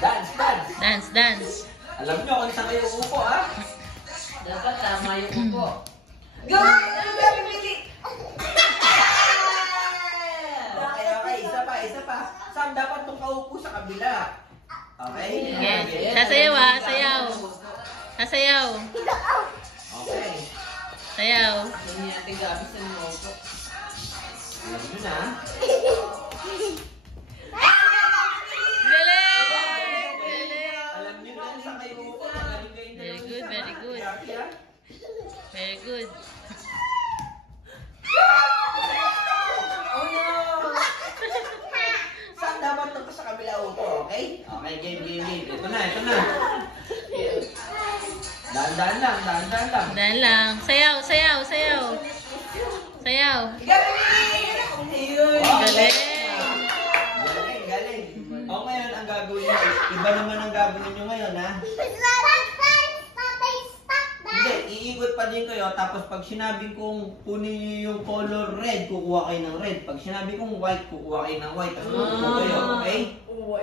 Dance, dance. Dance, dance. Alam nyo kung saan kayo uupo, ha? Dapat tama yung upo. Go! Ano ba pipili? Okay, okay. Isa pa. Sam, dapat itong kaupo sa kabila. Okay? Okay. Sasayaw ah, sayaw. Sasayaw. Okay. Sayaw. Hindi natin gabi sa upo. Alam nyo na. Galing! Galing! Alam nyo na kung saan kayo uupo. Magaling kayo na Very yung good, isa, very ha? good. Happy, ha? Very good. Oh no! Sam, dapat ito sa kabila upo, okay? Okay, game. Ito na. Dahan-dahan lang. Dahil lang. Sayaw, sayaw, sayaw. Sayaw. Galing. Galing. O ngayon, ang gagawin nyo, iba naman ang gagawin nyo ngayon, ha? Hindi, iikot pa din kayo, tapos pag sinabing kong kunin nyo yung color red, kukuha kayo ng red. Pag sinabi kong white, kukuha kayo ng white. Tapos kukuha kayo, okay? O,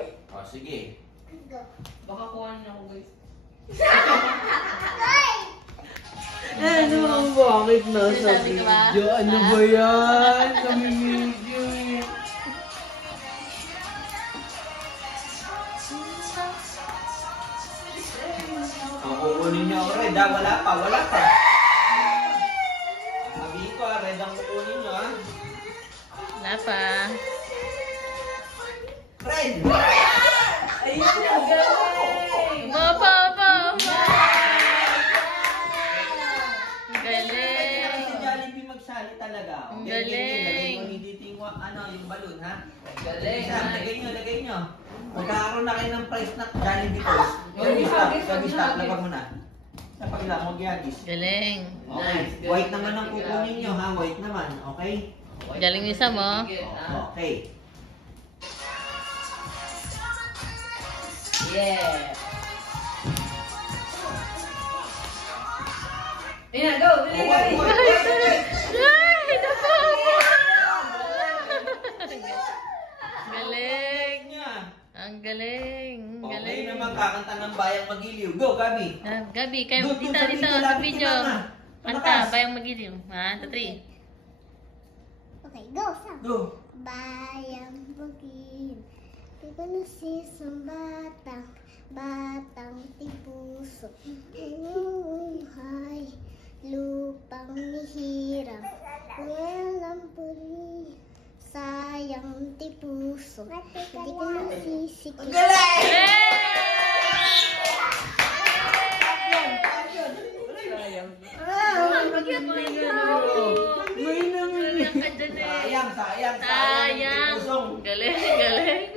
sige. Baka kuha na ako guys. Ano ang bakit nasa Sabi ko ba? video? Ano ba yan? Kami video eh. O, kukunin nyo ang red, ha? Wala pa. Sabihin ko, ha? Red ang kukunin nyo, ha? Wala pa. Red! Ayun ang galing! Opo. Kasi Galing. si Jollibee magsali talaga. Ang Okay, galing. lagay mo dito yung, yung balloon, ha? Galing. Sam, lagay nyo. Magkakaroon na kayo ng price na Jollibee Toys. Gabi stop, lapag mo na. Lapag lang, mag-yagis. Galing. Okay, white naman ang kukunin nyo, ha? White naman, okay? Galing ni Sam, oh. Okay. Yeah. Ayan, go! Bili, White, go! white. Ay, naku! Galing. Niya. Ang galing. Ang Okay galing. naman, kakanta ng Bayang Magiliw. Go, Gabi. Gabi, kayo Doon, dito, sa dito, video, sa lapit video. ka na. Kanta, Malakas. Bayang Magiliw. 1, 2, 3. Okay, go, Sam. Go. Bayang bugin, pagkanusi sa batang tipuso. Umuhay, lupang nihirap, walang puri, sayang tipuso. Hindi ko nasisikip. May naman. Sayang. Sayang. Galing, galing.